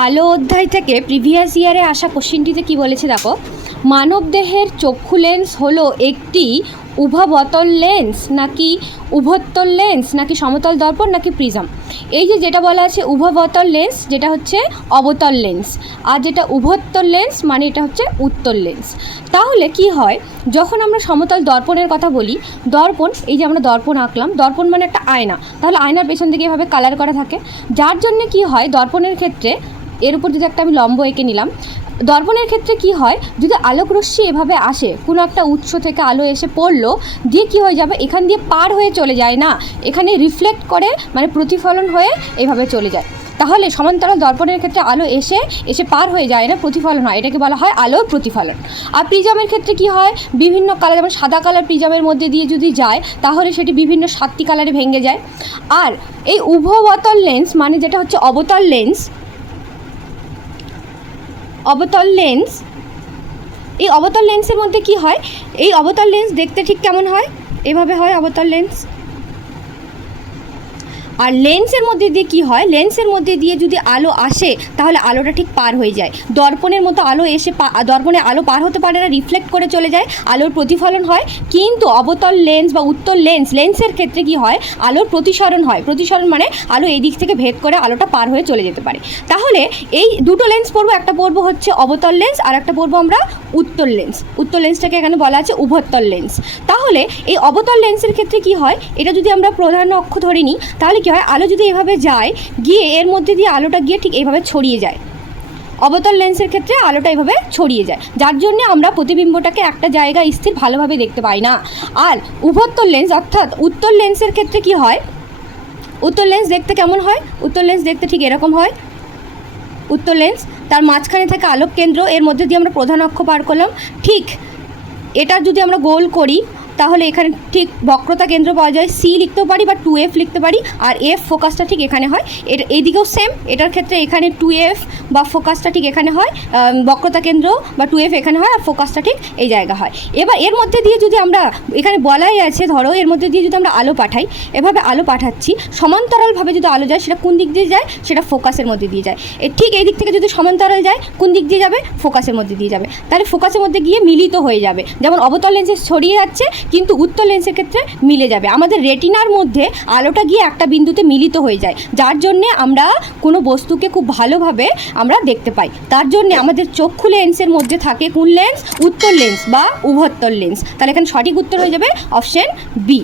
আলো অধ্যায় থেকে প্রিভিয়াস ইয়ারে আসা কোশ্চেনটিতে কি বলেছে দেখো, মানবদেহের চক্ষু লেন্স হলো একটি উভবতল লেন্স নাকি উভত্তল লেন্স নাকি সমতল দর্পণ নাকি প্রিজম। এই যে যেটা বলা আছে উভবতল লেন্স যেটা হচ্ছে অবতল লেন্স, আর যেটা উভত্তল লেন্স মানে এটা হচ্ছে উত্তল লেন্স। তাহলে কি হয় যখন আমরা সমতল দর্পণের কথা বলি, দর্পণ এই যে আমরা দর্পণ আঁকলাম, দর্পণ মানে একটা আয়না, তাহলে আয়নার পেছন দিকে এভাবে কালার করা থাকে, যার জন্যে কি হয় দর্পণের ক্ষেত্রে এর উপর যদি একটা আমি লম্ব এঁকে নিলাম, দর্পণের ক্ষেত্রে কি হয় যদি আলোকরশ্মি এভাবে আসে, কোনো একটা উৎস থেকে আলো এসে পড়লো, দিয়ে কি হয়ে যাবে এখান দিয়ে পার হয়ে চলে যায় না, এখানে রিফ্লেক্ট করে মানে প্রতিফলন হয়ে এভাবে চলে যায়। তাহলে সমান্তরাল দর্পণের ক্ষেত্রে আলো এসে পার হয়ে যায় না, প্রতিফলন হয়, এটাকে বলা হয় আলোর প্রতিফলন। আর প্রিজমের ক্ষেত্রে কি হয়, বিভিন্ন কালার, যেমন সাদা কালার প্রিজমের মধ্যে দিয়ে যদি যায় তাহলে সেটি বিভিন্ন 7টি কালারে ভেঙে যায়। আর এই উভবতল লেন্স মানে যেটা হচ্ছে অবতল লেন্স, এই অবতল লেন্সের মধ্যে কি হয়, এই অবতল লেন্স দেখতে ঠিক কেমন হয়, এভাবে হয় অবতল লেন্স। আর লেন্সের মধ্যে দিয়ে কি হয়, লেন্সের মধ্যে দিয়ে যদি আলো আসে তাহলে আলোটা ঠিক পার হয়ে যায়, দর্পণের মতো আলো এসে দর্পণে আলো পার হতে পারে না, রিফ্লেক্ট করে চলে যায়, আলোর প্রতিফলন হয়। কিন্তু অবতল লেন্স বা উত্তল লেন্সের ক্ষেত্রে কি হয়, আলোর প্রতিসরণ হয়। প্রতিসরণ মানে আলো এই দিক থেকে ভেদ করে আলোটা পার হয়ে চলে যেতে পারে। তাহলে এই দুটো লেন্স পড়বো, একটা পড়বো হচ্ছে অবতল লেন্স আর একটা পড়বো আমরা উত্তল লেন্স। উত্তল লেন্সটাকে এখানে বলা আছে উভত্তল লেন্স। তাহলে এই অবতল লেন্সের ক্ষেত্রে কি হয়, এটা যদি আমরা প্রধান অক্ষ ধরে নিই তাহলে কি হয়, আলো যদি এভাবে যায় গিয়ে এর মধ্যে দিয়ে আলোটা গিয়ে ঠিক এইভাবে ছড়িয়ে যায়। অবতল লেন্সের ক্ষেত্রে আলোটা এইভাবে ছড়িয়ে যায়, যার জন্য আমরা প্রতিবিম্বটাকে একটা জায়গায় স্থির ভালোভাবে দেখতে পাই না। আর উভত্তল লেন্স অর্থাৎ উত্তল লেন্সের ক্ষেত্রে কি হয়, উত্তল লেন্স দেখতে কেমন হয়, উত্তল লেন্স দেখতে ঠিক এরকম হয়। উত্তল লেন্স, তার মাঝখানে থাকে আলোক কেন্দ্র, এর মধ্যে দিয়ে আমরা প্রধান অক্ষ পার করলাম, ঠিক এটা যদি আমরা গোল করি তাহলে এখানে ঠিক বক্রতা কেন্দ্র পাওয়া যায়, সি লিখতেও পারি বা 2F লিখতে পারি, আর এফ ফোকাসটা ঠিক এখানে হয়। এইদিকেও সেম, এটার ক্ষেত্রে এখানে 2F বা ফোকাসটা ঠিক এখানে হয়, বক্রতা কেন্দ্র বা 2F এখানে হয়, আর ফোকাসটা ঠিক এই জায়গা হয়। এবার এর মধ্যে দিয়ে যদি আমরা, এখানে বলাই আছে ধরো এর মধ্যে দিয়ে যদি আমরা আলো পাঠাই, এভাবে আলো পাঠাচ্ছি, সমান্তরালভাবে যদি আলো যায় সেটা কোন দিক দিয়ে যায়, সেটা ফোকাসের মধ্যে দিয়ে যায়। ঠিক এই দিক থেকে যদি সমান্তরাল যায় কোন দিক দিয়ে যাবে, ফোকাসের মধ্যে দিয়ে যাবে, তাহলে ফোকাসের মধ্যে গিয়ে মিলিত হয়ে যাবে। যেমন অবতল লেন্সে ছড়িয়ে যাচ্ছে কিন্তু উত্তল লেন্সের ক্ষেত্রে মিলে যাবে, আমাদের রেটিনার মধ্যে আলোটা গিয়ে একটা বিন্দুতে মিলিত হয়ে যায়, যার জন্যে আমরা কোনো বস্তুকে খুব ভালোভাবে আমরা দেখতে পাই। তার জন্যে আমাদের চক্ষু লেন্সের মধ্যে থাকে কোন লেন্স, উত্তল লেন্স বা উভত্তল লেন্স। তাহলে এখানে সঠিক উত্তর হয়ে যাবে অপশন বি।